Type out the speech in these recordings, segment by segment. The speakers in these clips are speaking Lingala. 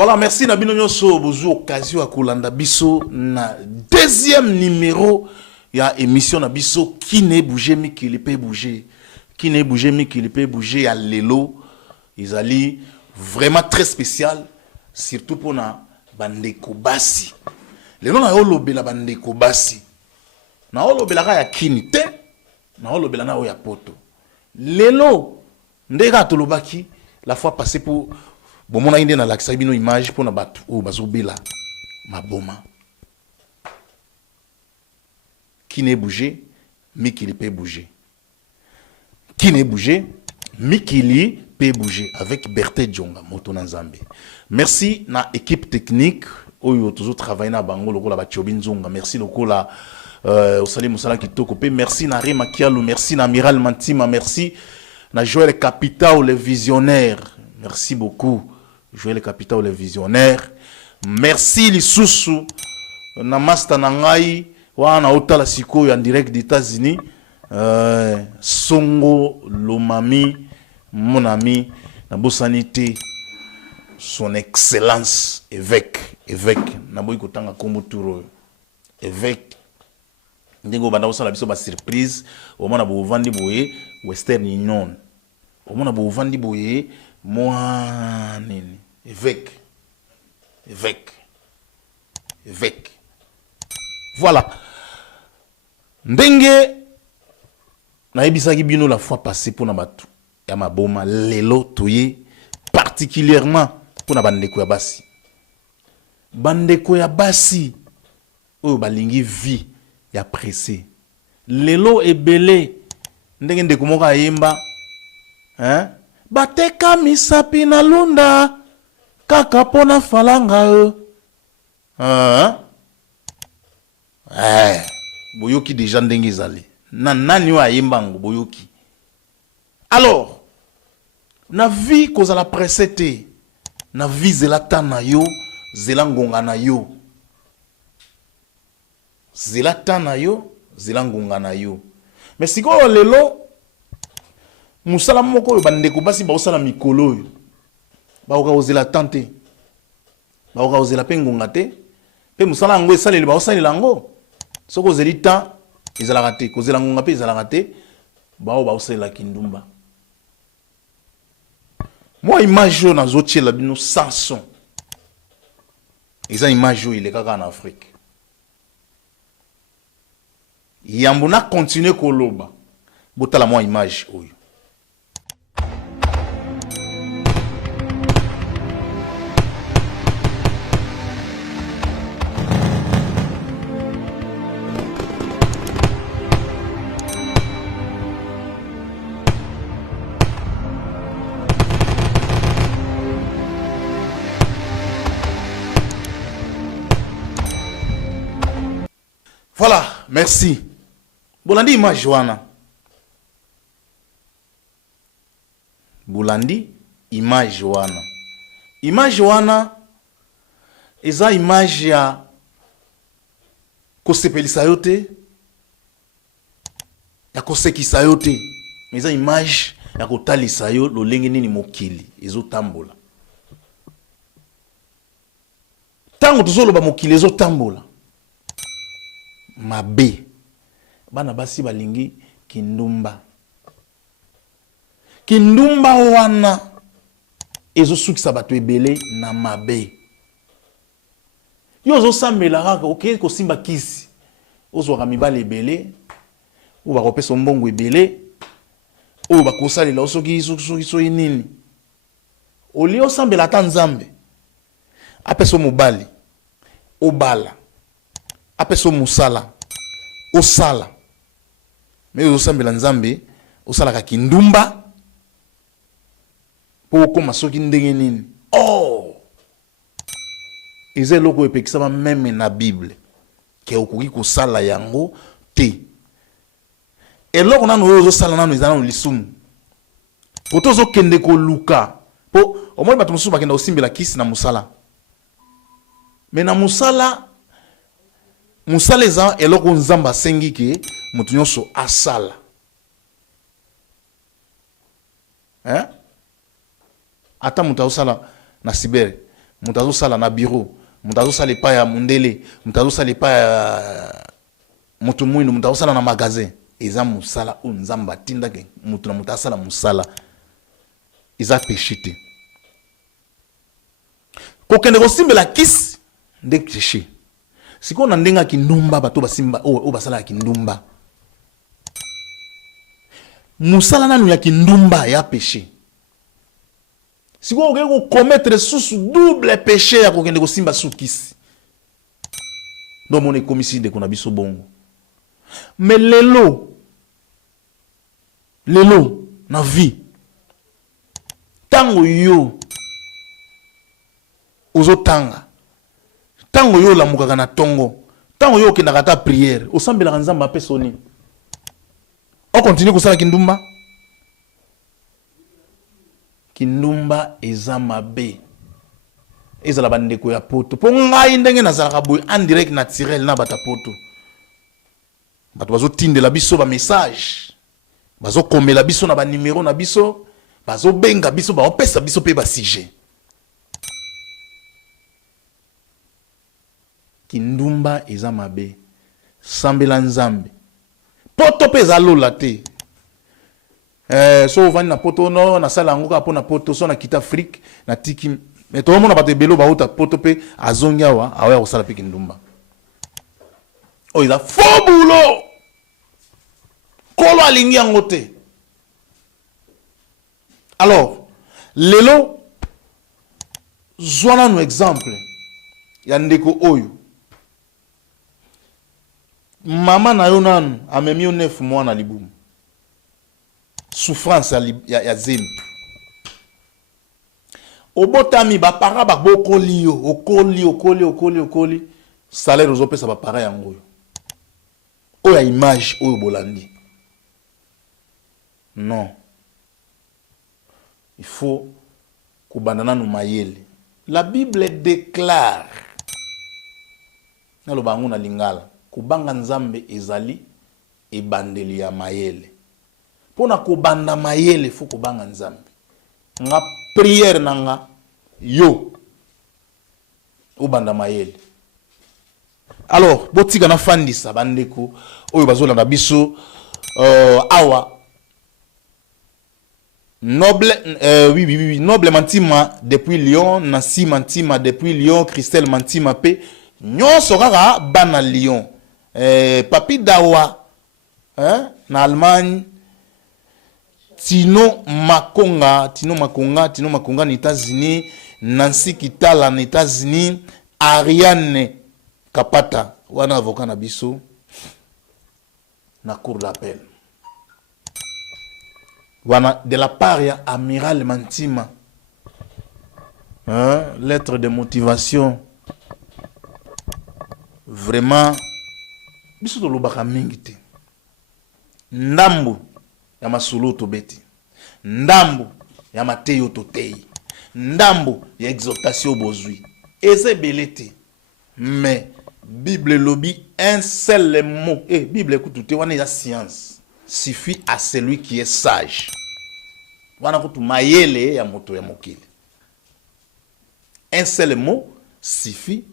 Voilà, merci Nabino Nyoso, bozo occasion à Kolanda Biso na deuxième numéro ya émission na Biso qui ne bouger mais qui peut bouger. Qui ne bouger mais qui peut bouger à Lelo. Ils allaient vraiment très spécial surtout pour na bandeko basi. Lelo na olobe la bandeko basi. Na olobe la ya kini te. Na olobe la na ya poto. Lelo ndeka tolobaki la fois passée pour bon, mon aïe na laksa bino image pour na batu o bazobela maboma. Qui n'est bougé, mais qui peut bouger. Qui n'est bougé, mais qui peut bouger avec Berthe Djonga moto na Nzambe. Merci na équipe technique oyo toujours travailler na bango lokola ba Chobinzonga. Merci lokola Osali Musala Kitoko pe merci na Rema Kialu, merci na Amiral Mantima, merci na Joël Capital le visionnaire. Merci beaucoup. Joël Capital le visionnaire. Merci Lisusu. Namasta Nangai. Wana otala siko en direct des États-Unis. Songo Lomami, mon ami, Nabosanité, son excellence, évêque. Naboy Kotanga Komoturo. Évêque. Ndingo banda osala biso ba surprise. Omona bo vandi boye Western Union. Omona bo vandi boye moi nini. Évêque. Voilà. Ndenge na ebisaki bino la fois passée pour na batu ya maboma lelo toye particulièrement pour na bandeko ya basi. Bandeko ya basi oyo balingi vie ya pressé. Lelo ebele ndenge ndeko moko ayemba bateka misapi na lunda kaka pona falanga boyoki déjà ndenge ezali na nani wa yembango boyoki. Alors na vie kozala pressé te, na vie zela tana yo zela ngonga na yo, zela tana yo zela ngonga na yo. Mais sikoyo lelo musala moko yo bandeko basi ba osala mikolo yo ba oka ozela tante ba oka ozela pengonga te pe musala ngo esaleli ba osali lango. Soko ozeli temps ezalaka te, kozela ngonga pe ezalaka te, bao ba osala kindumba. Moi image yo nazotiela bino Samson. Eza image yo ile kaka en Afrique. Yambo na continuer koloba. Botala moi image oyo. Voilà, merci. Bolandi image wana. Bolandi image wana. Image wana eza image ya kosepelisa yo te, ya kosekisa yo te. Eza image ya kotalisa yo lolenge nini mokili ezotambola. Tango tozoloba mokili ezotambola. Mabe bana basi balingi kindumba wana ezosukisa bato ebele na mabe. Yo ozosambela kaka oke kosimba kisi ozwaka mibale ebele oyo bakopesa mbongo ebele oyo bakosalela soki nini oli osambela ata Nzambe apesa mobali obala apeso musala osala mais osambela Nzambe osala ka kindumba po koma soki ndenge nini. Ezeloko epekisama meme na Bible ke okoki kosala yango te. Eloko nanu oyo ozosala nanu eza nanu lisumu po tozokende koluka po omoi bato mosusu bakenda kosimbela kisi na musala mais na musala eza eloko Nzambe asengi ke mutu nyonso asala. Ata mutu asala na cyber mutazo sala na bureau, mutazo sala pa ya mundele, mutazo sala pa ya mutu mwindu, mutazo sala na magasin. Eza musala o nzamba tindake mutu na mutu asala musala. Eza péché te. Kokende kosimbela kisi nde péché. Siko na ndenga kindumba bato basimba o basala ya kindumba. Musala nanu ya kindumba ya péché. Siko okende commettre sous double péché ya kokende kosimba sous kisi. Donc mon écomicide de konabiso bongo. Mais lelo na vie tango yo ozo tanga tango yo la mukaka na tongo tango yo kendaka ta prière osambela nzamba pe soni on continue kosala kindumba eza mabe ezala bandeko ya poto po ngai ndenge nazalaka boy en direct naturel na bata poto bato bazo tindela biso ba message bazo komela biso na ba numéro na biso bazo benga biso ba opesa biso pe ba sujet kindumba eza mabe sambela nzambe poto pe za lola te so vani na poto no na sala ngoka po na poto so na kita Afrique na tiki mais to mona bato belo ba uta poto pe azongia wa awa ko sala pe kindumba o eza faux boulot kolo alingi yango te. Alors lelo zwana no exemple ya ndeko oyo mama na yo nanu amemi yo 9 mois na libumu souffrance ya zemi obotami bapara babokoli yo okoli salaire ozopesa bapara yango oyo oyo ya image oyo bolandi non il faut kubandana no mayele. La Bible déclare na lobango na lingala kubanga nzambe ezali ebandeli ya mayele. Pona kubanda mayele faut kubanga nzambe. Nga prière nanga yo ubanda mayele. Alors botika na fandisa bandeko oyo bazola na biso awa noble oui noble mantima depuis Lyon, Nancy mantima depuis Lyon, Christelle mantima pe nyonso kaka bana Lyon. Papi Dawa na Allemagne, Tino Makonga na États-Unis, Nancy Kitala na États-Unis, Ariane Kapata wana avocat na biso na cour d'appel. Wana de la part ya Amiral Mantima. Lettre de motivation. Vraiment biso to lobaka mingi te. Ndambu ya masolo to beti. Ndambu ya mateyo to tei. Ndambu ya exhortation bozui. Eze belete. Mais Bible lobby un seul mot. Bible écoute tout wana ya science. Suffit à celui qui est sage. Wana kutu mayele ya moto ya mokili. Un seul mot suffit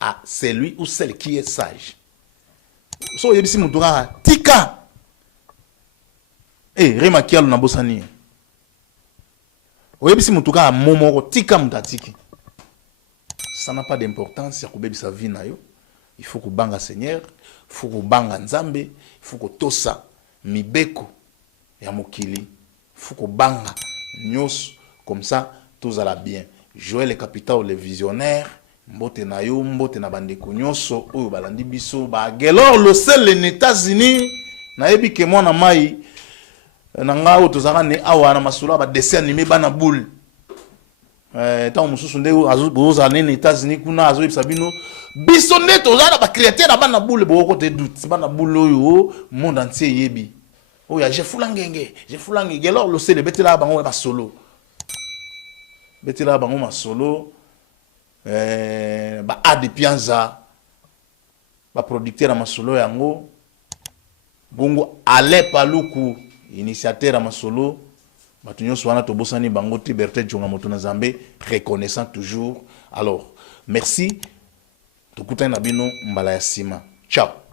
à celui ou celle qui est sage. So yebisi mutu kaka tika. Rema kialu na bosani. Oyebisi mutu kaka momoko tika mutatiki. Ça n'a pas d'importance ya kubebisa vie na yo. Il faut kubanga Seigneur, il faut kubanga Nzambe, il faut kutosa mibeko ya mokili, faut kubanga nyos comme ça tout alla bien. Joël le capitaine le visionnaire, mbote na yo, mbote na bandeko nyonso oyo balandi biso ba gelor le seul les États-Unis na yebi ke mwana mai na ngao tozaka ne awa na masula ba dessin animé bana boule. Tant mususu nde azoboza ne États-Unis kuna azo ibsabino biso nde tozala ba créateur na bana boule bo ko te doute bana boule oyo monde entier yebi. Oh ya j'ai fulangenge alors le sel betela bango ba solo. Betela bango ma solo ba Adi Pianza ba producteur ma solo yango bongo Ale Paluku initiateur ma solo bato nyonso wana tobosani bango te Berthe Jonga moto na Nzambe reconnaissant toujours. Alors merci tokutani na bino mbala ya sima. Ciao.